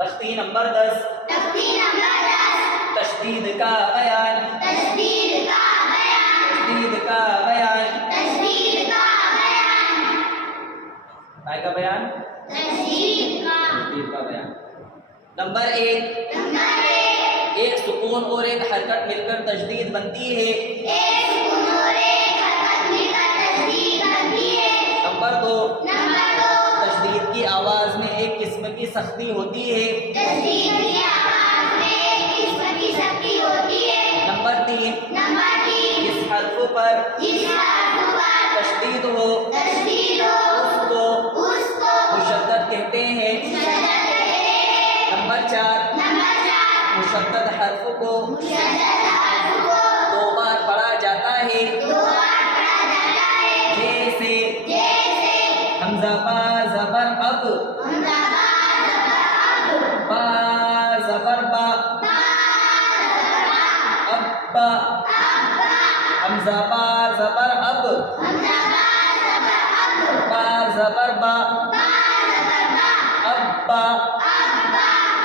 تختی نمبر 10 تشدید کا بیان کائے کا بیان تشدید کا بیان نمبر 1 ایک سکون اور ایک حرکت مل کر تشدید بنتی ہے نمبر 2 تشدید کی آواز میں ایک قسم کی سختی ہوتی ہے نمبر 3 جس حرف پر تشدید ہو اس کو مشدد کہتے ہیں نمبر 4 مشدد حرف کو 2 بار پڑھا جاتا ہے جیسے حمزہ با زبر اب با زبر با ابا حمزہ با زبر اب با زبر با ابا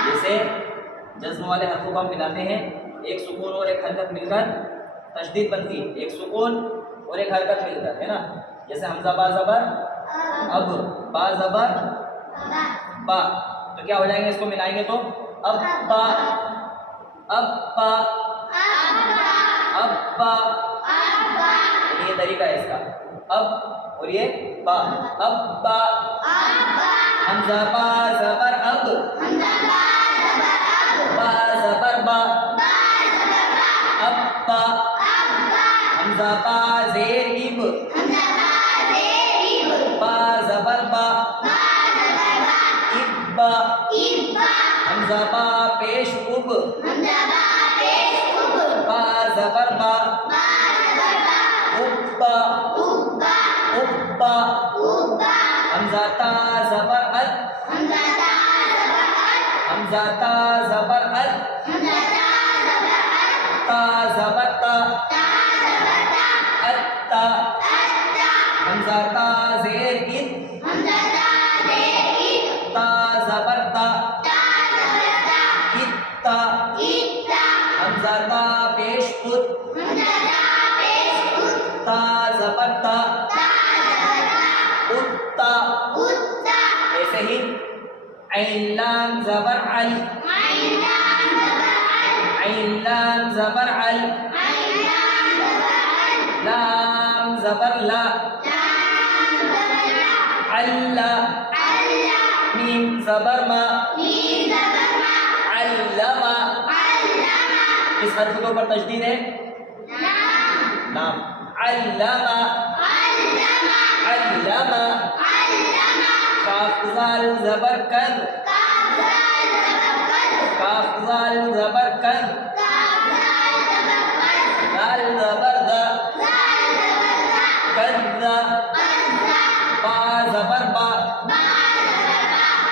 جیسے جزم والے حرفوں کو ہم ملاتے ہیں ایک سکون اور ایک حرکت مل کر تشدید بنتی ہے ایک سکون اور ایک حرکت مل کر ہے نا جیسے حمزہ با زبر اب با زبر با تو کیا ہو جائیں گے اس کو ملائیں گے تو ابا ابا ابا یہ طریقہ ہے اس کا اب اور یہ با ابا حمزہ با زبر اب با زبر با ابا حمزہ با زیر اب با زبر با ابا حمزہ با پیش اب با زبر با ابا ابا حمزہ تا زبر ال حمزہ تا زبر ال تا زبر تا اتا حمزہ تا زیر ات تا زبر تا اتا حمزہ تا پیش ات تا زبر تا اتا ایسے ہی عین لام زبر عل عین لام زبر عل لام زبر لا علا میم زبر ما علما اس حرف کے اوپر تشدید ہے نام علما علما کاف زال زبر کر کاف زال زبر کر دال زبر دا کذا با زبر با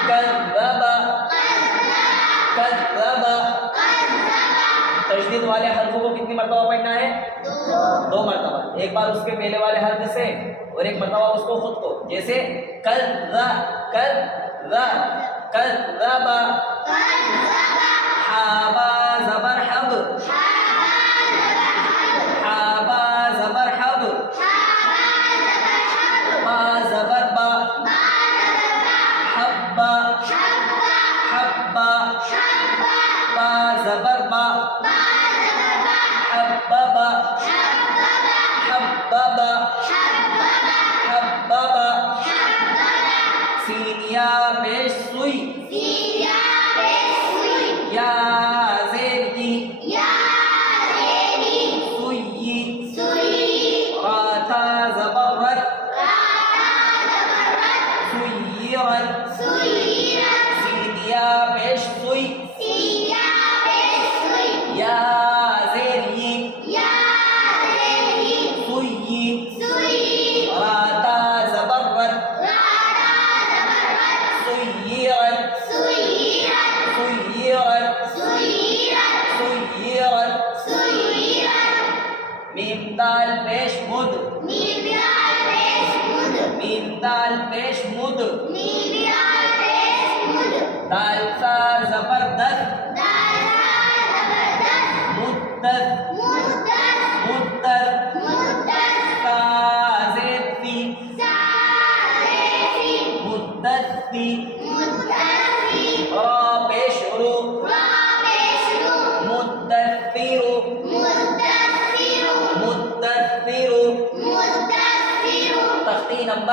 کذبا کذبا تشدید والے حرفوں کو کتنی مرتبہ پڑھنا ہے 2 مرتبہ ایک بار اس کے پہلے والے حرف سے اور ایک مرتبہ اس کو خود کو جیسے کذا کذا کذبا حابا زبر حب حابا زبر حب با زبر با حبا حبا با زبر با حببا حببا حببا سینیا پیش سوئی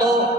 2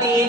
3